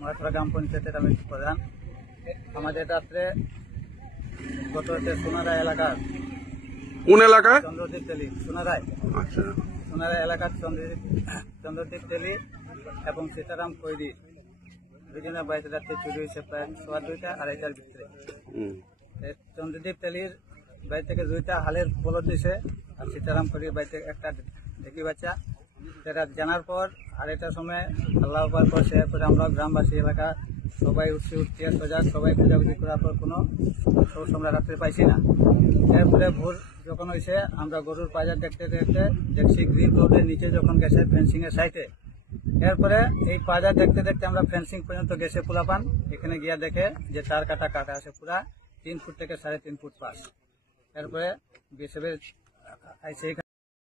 মহাসড়া গ্রাম পঞ্চায়েতের আমি প্রধান। আমাদের রাত্রে গত রাতে সোনারায় এলাকার কোন এলাকা? চন্দ্রদ্বীপ তেলি সোনারায়। আচ্ছা, সোনারায় এলাকার চন্দ্রদ্বীপ তেলি এবং সীতারাম কৈরি দুজনের বাড়িতে রাত্রে চুরি হয়েছে প্রায় 2:30 2:30টার ভিতরে। চন্দ্রদ্বীপ তেলির বাড়ি থেকে 2টা হালের বলদ দিয়েছে আর সীতারাম কৈরির বাড়িতে একটা ঢেকি বাচ্চা। সেটা জানার পর 2:30টার সময় আল্লাহ পর সে পরে আমরা গ্রামবাসী এলাকা সবাই উঠছি সজাগ, সবাই খোঁজাখুঁজি করার পর কোনো সোর্স আমরা রাত্রে পাইছি না। এরপরে ভোর যখন হয়েছে আমরা গরুর বাজার দেখতে দেখতে দেখছি গ্রিন রোডের নিচে যখন গেছে ফেন্সিং এর সাইডে। এরপরে এই বাজার দেখতে দেখতে আমরা ফেন্সিং পর্যন্ত গেছে পোলাপান। এখানে গিয়া দেখে যে তার কাটা আছে পুরা 3 ফুট থেকে 3.5 ফুট পাশ। এরপরে বিএসএফ আইসে